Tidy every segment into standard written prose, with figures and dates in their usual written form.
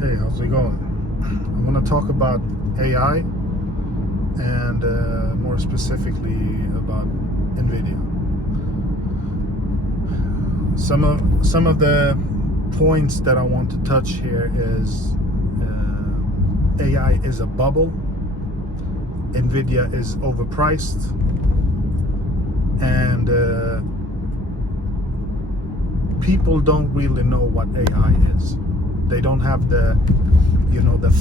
Hey, how's it going? I'm going to talk about AI and more specifically about Nvidia. Some of the points that I want to touch here is AI is a bubble, Nvidia is overpriced, and people don't really know what AI is. They don't have the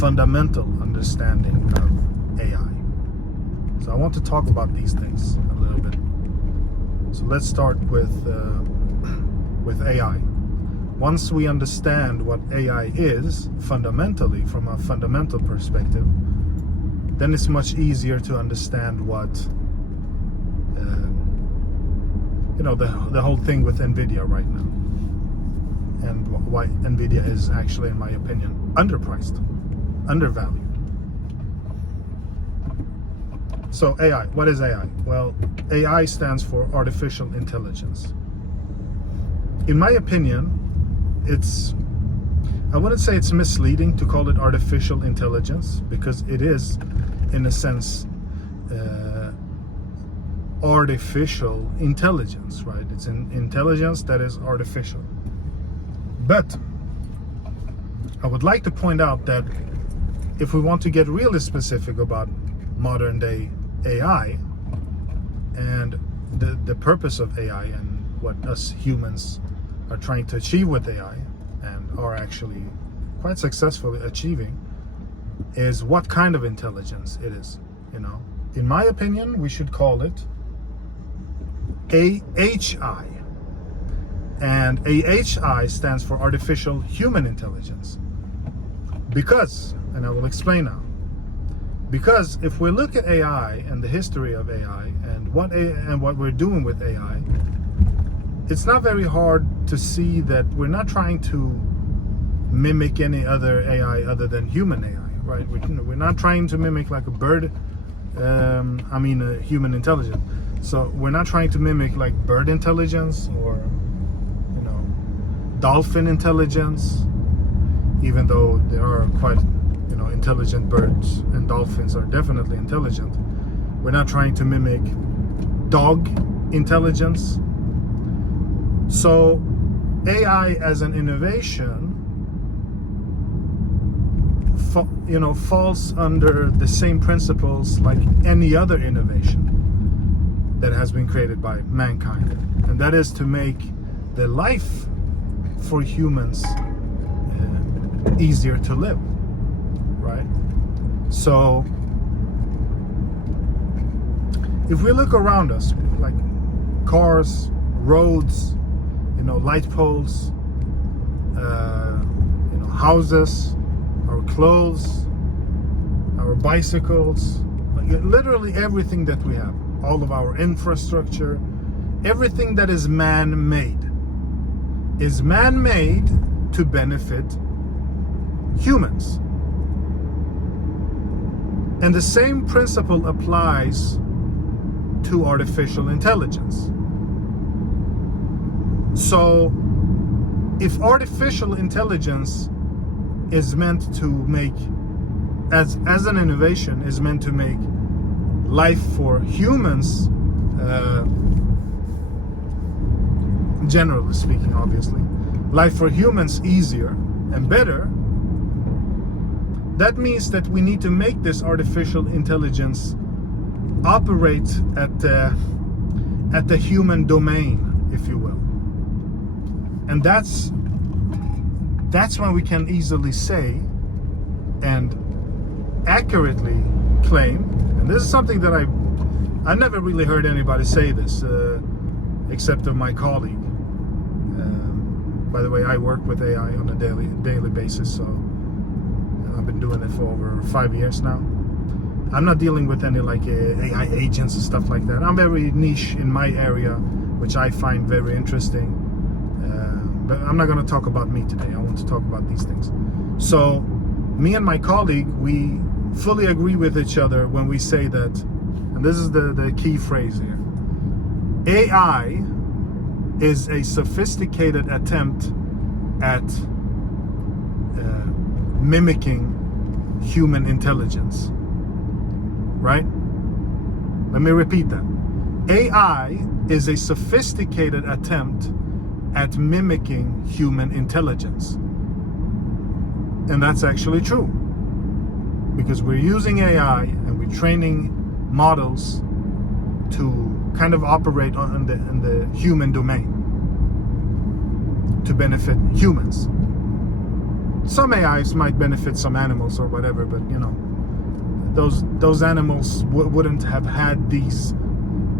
fundamental understanding of AI. So I want to talk about these things a little bit. So let's start with AI. Once we understand what AI is fundamentally, from a fundamental perspective, then it's much easier to understand what the whole thing with Nvidia right now, and why Nvidia is actually, in my opinion, underpriced, undervalued. So AI, what is AI? Well, AI stands for artificial intelligence. In my opinion, I wouldn't say it's misleading to call it artificial intelligence, because it is, in a sense, artificial intelligence, right? It's an intelligence that is artificial. But I would like to point out that if we want to get really specific about modern day AI and the purpose of AI and what us humans are trying to achieve with AI and are actually quite successfully achieving, is what kind of intelligence it is. In my opinion, we should call it AHI. And AHI stands for artificial human intelligence. Because, and I will explain now, because if we look at AI and the history of AI and what we're doing with AI, it's not very hard to see that we're not trying to mimic any other AI other than human AI, right? We're not trying to mimic like a bird, a human intelligence. So we're not trying to mimic like bird intelligence or dolphin intelligence, even though there are quite intelligent birds, and dolphins are definitely intelligent. We're not trying to mimic dog intelligence. So AI as an innovation falls under the same principles like any other innovation that has been created by mankind, and that is to make the life for humans easier to live, right? So if we look around us, like cars, roads, light poles, houses, our clothes, our bicycles, literally everything that we have, all of our infrastructure, everything that is man-made to benefit humans. And the same principle applies to artificial intelligence. So if artificial intelligence is meant to make, as an innovation, is meant to make life for humans, generally speaking, obviously, life for humans easier and better, that means that we need to make this artificial intelligence operate at the human domain, if you will. And that's when we can easily say and accurately claim, and this is something that I never really heard anybody say this, except of my colleague. By the way, I work with AI on a daily basis, so I've been doing it for over 5 years now. I'm not dealing with any like AI agents and stuff like that. I'm very niche in my area, which I find very interesting. But I'm not going to talk about me today. I want to talk about these things. So me and my colleague, we fully agree with each other when we say that, and this is the key phrase here, AI is a sophisticated attempt at mimicking human intelligence, right? Let me repeat that. AI is a sophisticated attempt at mimicking human intelligence. And that's actually true, because we're using AI and we're training models to kind of operate in the human domain to benefit humans. Some AIs might benefit some animals or whatever, but you know, those animals wouldn't have had these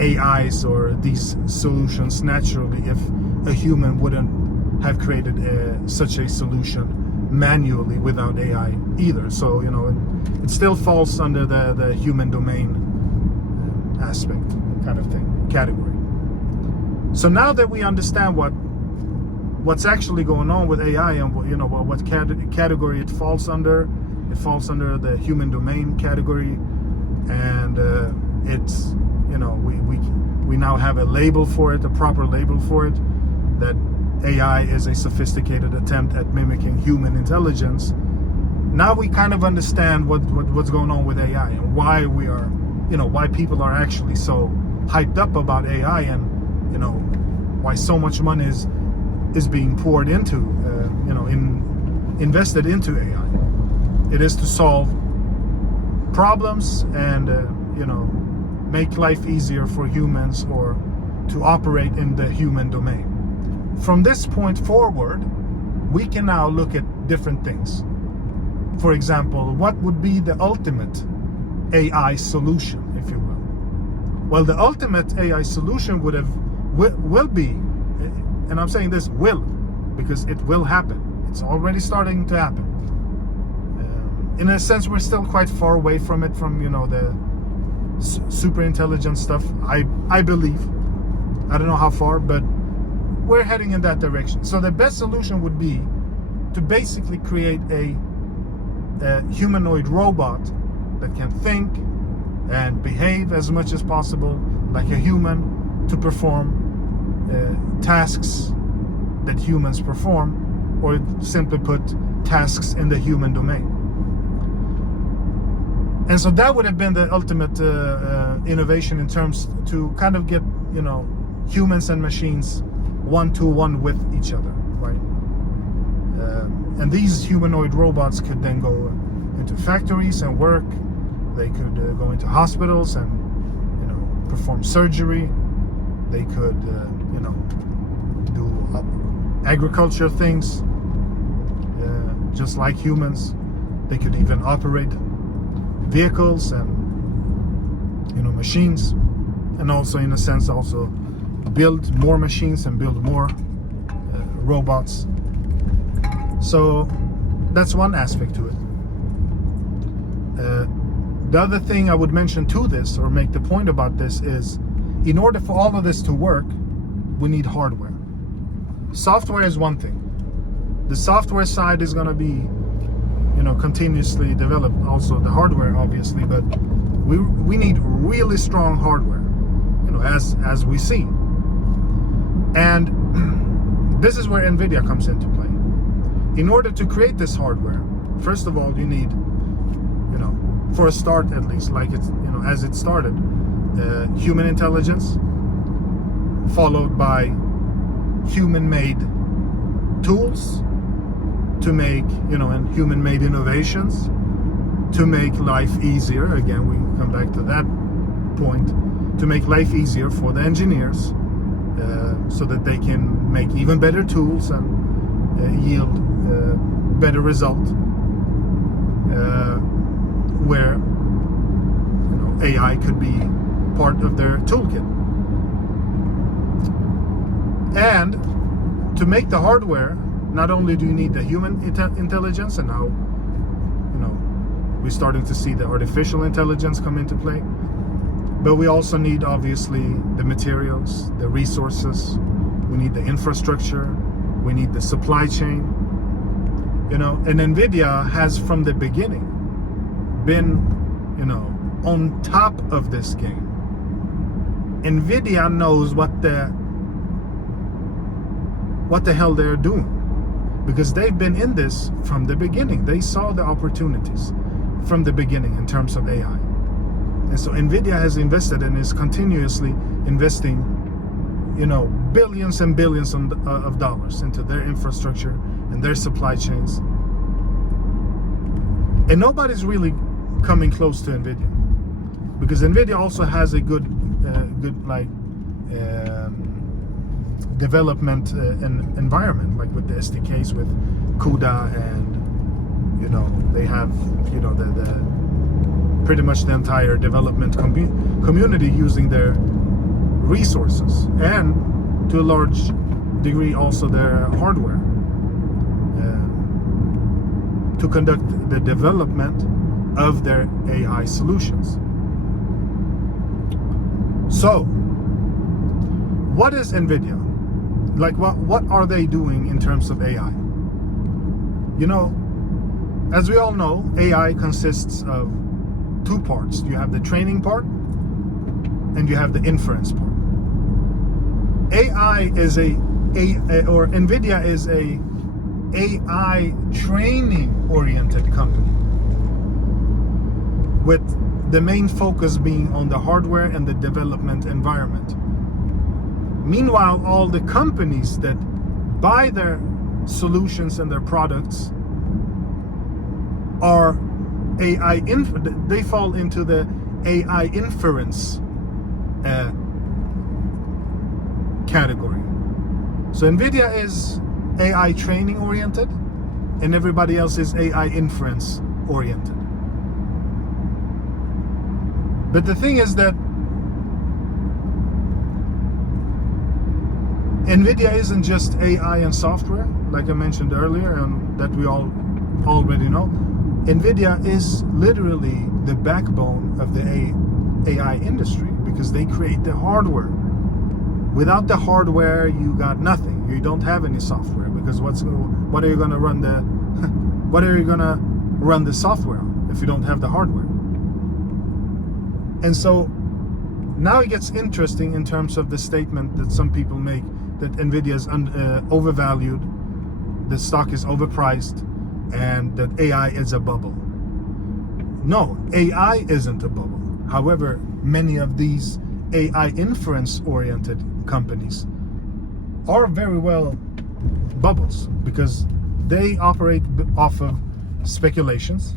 AIs or these solutions naturally if a human wouldn't have created such a solution manually without AI either. So you know, it still falls under the human domain aspect kind of thing, category. So now that we understand what's actually going on with AI and what category it falls under the human domain category, and it's, you know, we now have a label for it, a proper label for it, that AI is a sophisticated attempt at mimicking human intelligence. Now we kind of understand what's going on with AI and why we are, you know, why people are actually so hyped up about AI, and you know, why so much money is being poured into, invested into AI. It is to solve problems and make life easier for humans, or to operate in the human domain. From this point forward, we can now look at different things. For example, what would be the ultimate AI solution, if you will? Well, the ultimate AI solution will be, and I'm saying this will, because it will happen. It's already starting to happen. In a sense, we're still quite far away from it, from the super intelligent stuff. I believe. I don't know how far, but we're heading in that direction. So the best solution would be to basically create a humanoid robot that can think and behave as much as possible like a human, to perform tasks that humans perform, or simply put, tasks in the human domain. And so that would have been the ultimate innovation in terms to kind of get humans and machines one-to-one with each other, right? And these humanoid robots could then go into factories and work. They could go into hospitals and perform surgery. They could do agriculture things just like humans. They could even operate vehicles and machines, and also in a sense also build more machines and build more robots. So that's one aspect to it. The other thing I would mention to this, or make the point about this, is in order for all of this to work, we need hardware. Software is one thing. The software side is going to be continuously developed, also the hardware obviously, but we need really strong hardware, as we see. And this is where Nvidia comes into play. In order to create this hardware, first of all, you need, for a start at least, like it's, as it started, human intelligence, followed by human-made tools to make, and human-made innovations to make life easier. Again, we come back to that point, to make life easier for the engineers, so that they can make even better tools and yield better result, where AI could be part of their toolkit. And to make the hardware, not only do you need the human intelligence, and now we're starting to see the artificial intelligence come into play, but we also need obviously the materials, the resources, we need the infrastructure, we need the supply chain, and Nvidia has from the beginning been on top of this game. Nvidia knows what the hell they're doing. because they've been in this from the beginning. They saw the opportunities from the beginning in terms of AI. And so Nvidia has invested and is continuously investing, billions and billions of dollars into their infrastructure and their supply chains. And nobody's really coming close to Nvidia, because Nvidia also has a good development environment, like with the SDKs with CUDA, and they have the pretty much the entire development community using their resources, and to a large degree also their hardware to conduct the development of their AI solutions. So what is Nvidia? Like, what are they doing in terms of AI? As we all know, AI consists of two parts. You have the training part and you have the inference part. Nvidia is a AI training oriented company, with the main focus being on the hardware and the development environment. Meanwhile, all the companies that buy their solutions and their products are they fall into the AI inference category. So Nvidia is AI training oriented, and everybody else is AI inference oriented. But the thing is that Nvidia isn't just AI and software, like I mentioned earlier, and that we all already know. Nvidia is literally the backbone of the AI industry, because they create the hardware. Without the hardware, you got nothing. You don't have any software, because what are you going to run the software on if you don't have the hardware? And so now it gets interesting in terms of the statement that some people make, that Nvidia is overvalued, the stock is overpriced, and that AI is a bubble. No, AI isn't a bubble. However, many of these AI inference-oriented companies are very well bubbles, because they operate off of speculations,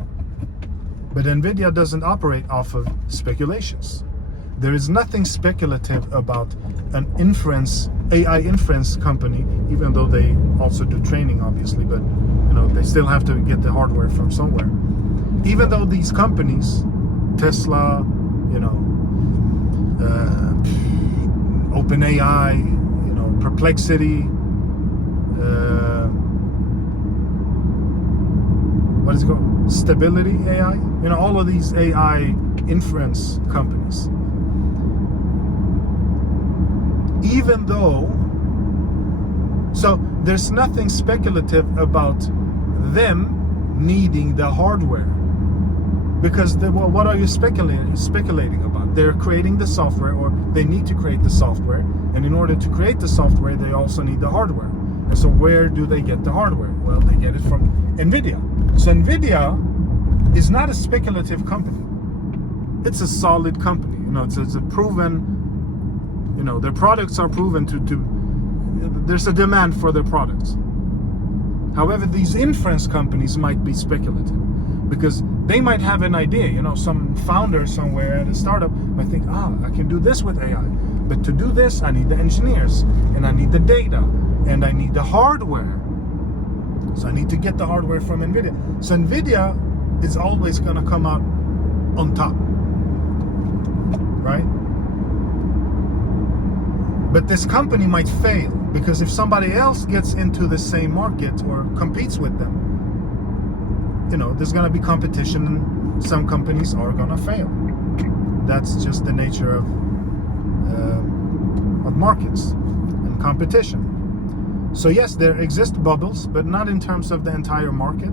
but Nvidia doesn't operate off of speculations. There is nothing speculative about an AI inference company, even though they also do training, obviously, but they still have to get the hardware from somewhere. Even though these companies, Tesla, OpenAI, Perplexity, what is it called? Stability AI, all of these AI inference companies. Even though, so there's nothing speculative about them needing the hardware, because what are you speculating about? They're creating the software, or they need to create the software, and in order to create the software, they also need the hardware. And so where do they get the hardware? Well, they get it from Nvidia. So Nvidia is not a speculative company. It's a solid company. It's a proven, their products are proven to there's a demand for their products. However, these inference companies might be speculative, because they might have an idea. Some founder somewhere at a startup might think, I can do this with AI. But to do this, I need the engineers, and I need the data, and I need the hardware. So I need to get the hardware from Nvidia. So Nvidia is always going to come out on top, right? But this company might fail, because if somebody else gets into the same market or competes with them, there's going to be competition, and some companies are going to fail. That's just the nature of markets and competition. So yes, there exist bubbles, but not in terms of the entire market,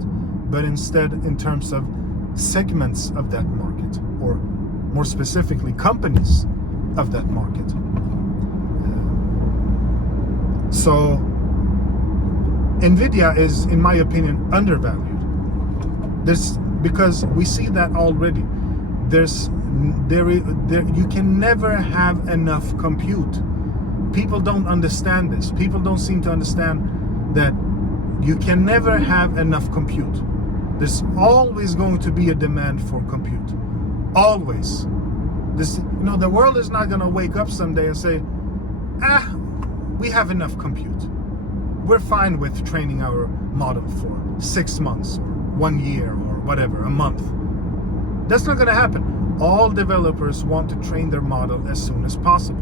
but instead in terms of segments of that market, or more specifically, companies of that market. So Nvidia is, in my opinion, undervalued. Because we see that already. You can never have enough compute. People don't understand this. People don't seem to understand that you can never have enough compute. There's always going to be a demand for compute. Always. The world is not going to wake up someday and say, we have enough compute. We're fine with training our model for 6 months or 1 year or whatever, a month. That's not going to happen. All developers want to train their model as soon as possible.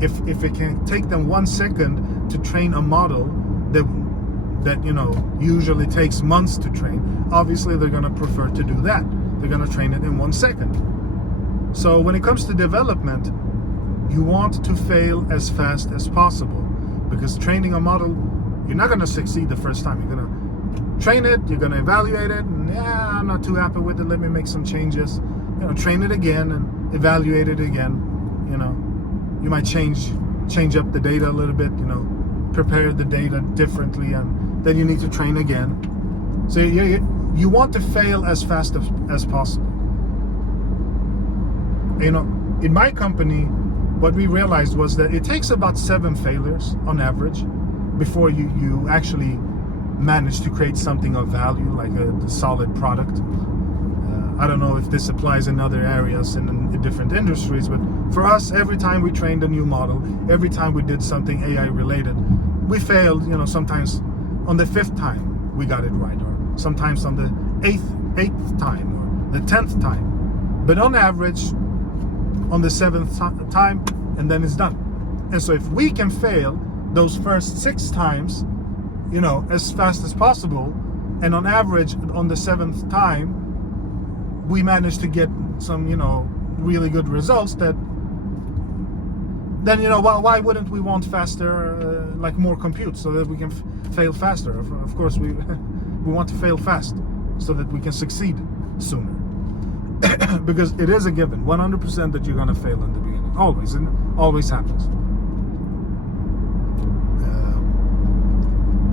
If it can take them 1 second to train a model that usually takes months to train, obviously they're going to prefer to do that. They're going to train it in 1 second. So when it comes to development, you want to fail as fast as possible, because training a model, you're not going to succeed the first time. You're going to train it, you're going to evaluate it, and I'm not too happy with it, let me make some changes. Train it again and evaluate it again. You might change up the data a little bit, prepare the data differently, and then you need to train again. So you want to fail as fast as possible. In my company, what we realized was that it takes about 7 failures on average before you actually manage to create something of value, like a solid product. I don't know if this applies in other areas and in different industries, but for us, every time we trained a new model, every time we did something AI related, we failed. Sometimes on the 5th time we got it right, or sometimes on the 8th time or the 10th time. But on average, on the 7th time, and then it's done. And so if we can fail those first 6 times, as fast as possible, and on average on the 7th time we manage to get some really good results, then why wouldn't we want faster, like more compute, so that we can fail faster? Of course we want to fail fast so that we can succeed sooner. Because it is a given, 100%, that you're going to fail in the beginning. Always, and always happens.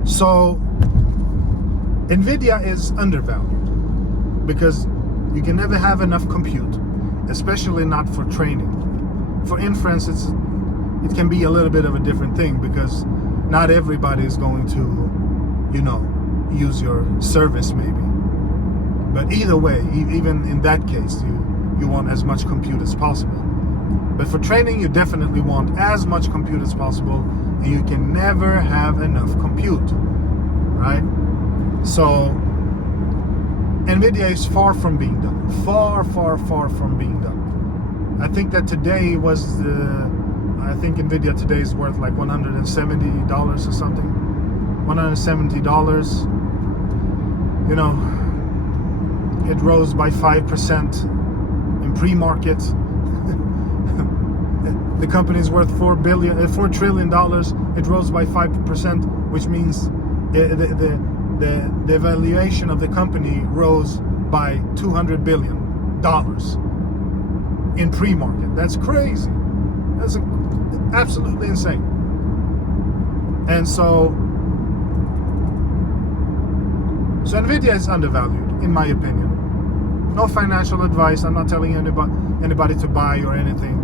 So Nvidia is undervalued because you can never have enough compute, especially not for training. For inference, it can be a little bit of a different thing, because not everybody is going to, use your service maybe. But either way, even in that case, you want as much compute as possible. But for training, you definitely want as much compute as possible, and you can never have enough compute, right? So Nvidia is far from being done. Far, far, far from being done. I think that today I think Nvidia today is worth like $170 or something. $170. It rose by 5% in pre-market. The company is worth $4 trillion. It rose by 5%, which means the valuation of the company rose by $200 billion in pre-market. That's crazy. That's absolutely insane. And so Nvidia is undervalued, in my opinion. No financial advice. I'm not telling anybody to buy or anything.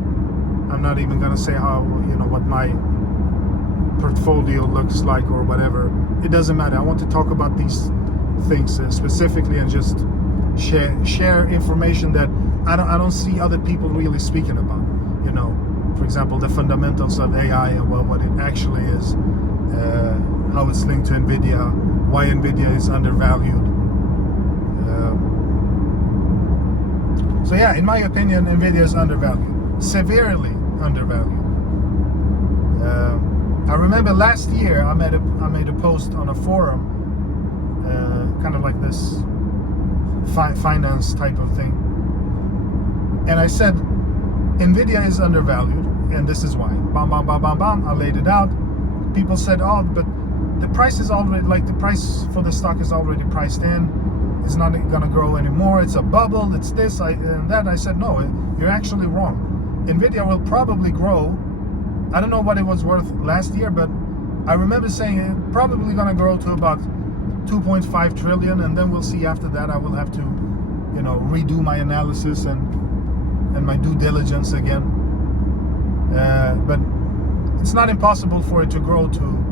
I'm not even gonna say how what my portfolio looks like or whatever. It doesn't matter. I want to talk about these things specifically, and just share information that I don't see other people really speaking about. For example, the fundamentals of AI and what it actually is, how it's linked to Nvidia, why Nvidia is undervalued. So yeah, in my opinion, Nvidia is undervalued, severely undervalued. I remember last year I made a post on a forum, kind of like this finance type of thing, and I said Nvidia is undervalued, and this is why. Bam, bam, bam, bam, bam. I laid it out. People said, "Oh, but the price is already, the price for the stock is already priced in. It's not gonna grow anymore. It's a bubble. It's this and that." I said, "No, you're actually wrong. Nvidia will probably grow. I don't know what it was worth last year, but I remember saying it's probably going to grow to about 2.5 trillion, and then we'll see after that. I will have to, redo my analysis and my due diligence again. But it's not impossible for it to grow to,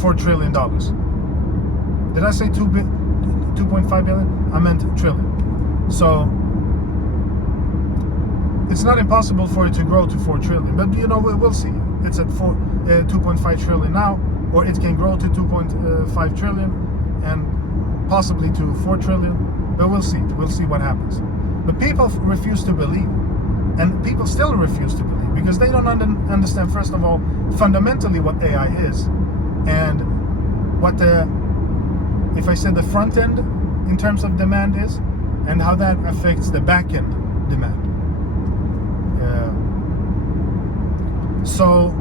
$4 trillion. Did I say 2.5 billion? I meant trillion. So it's not impossible for it to grow to 4 trillion, but we'll see. It's at 2.5 trillion now, or it can grow to 2.5 trillion and possibly to 4 trillion, but we'll see. We'll see what happens. But people refuse to believe, and people still refuse to believe because they don't understand, first of all, fundamentally what AI is, and what if I said the front end in terms of demand is, and how that affects the back end demand. So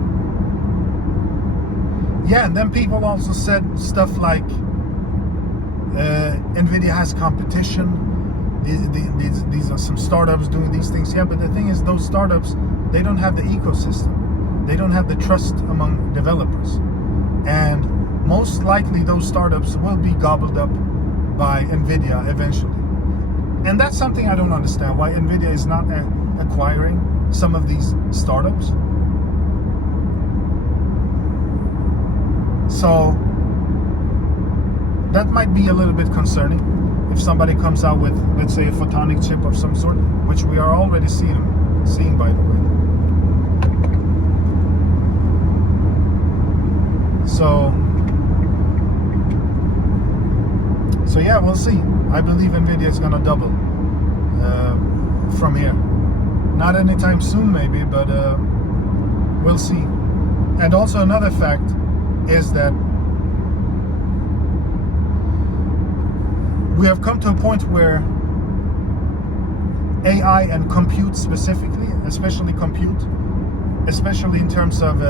yeah, and then people also said stuff like Nvidia has competition. These are some startups doing these things. Yeah, but the thing is, those startups, they don't have the ecosystem. They don't have the trust among developers. And most likely those startups will be gobbled up by Nvidia eventually. And that's something I don't understand, why Nvidia is not acquiring some of these startups. So that might be a little bit concerning if somebody comes out with, let's say, a photonic chip of some sort, which we are already seeing by the way. So yeah, we'll see. I believe Nvidia is gonna double from here. Not anytime soon maybe, but we'll see. And also another fact is that we have come to a point where AI and compute specifically, especially in terms of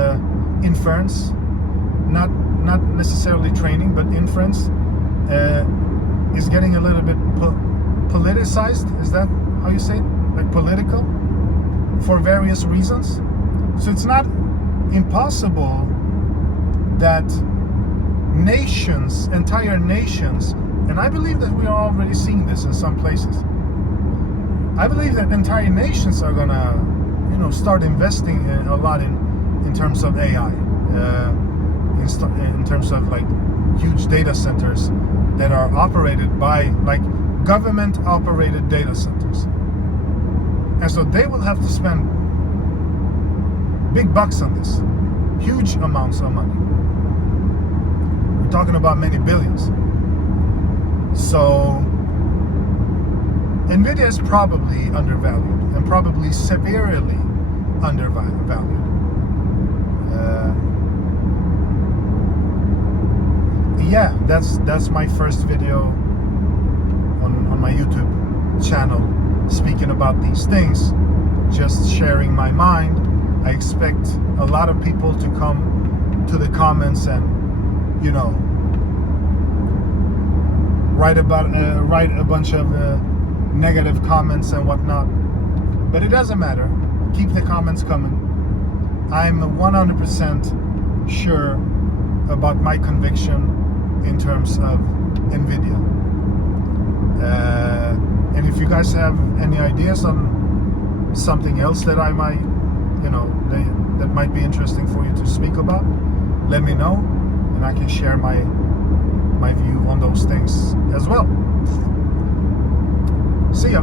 inference, not necessarily training, but inference, is getting a little bit politicized. Is that how you say it? Like political, for various reasons. So it's not impossible that entire nations, and I believe that we are already seeing this in some places. I believe that entire nations are gonna, start investing a lot in terms of AI, in terms of like huge data centers that are operated by like government-operated data centers, and so they will have to spend big bucks on this, huge amounts of money. We're talking about many billions. So Nvidia is probably undervalued, and probably severely undervalued. Yeah, that's my first video on my YouTube channel speaking about these things, just sharing my mind. I expect a lot of people to come to the comments and write a bunch of negative comments and whatnot, but it doesn't matter. Keep the comments coming. I'm 100% sure about my conviction in terms of Nvidia, and if you guys have any ideas on something else that I might, that might be interesting for you to speak about, let me know, and I can share my view on those things as well. See ya.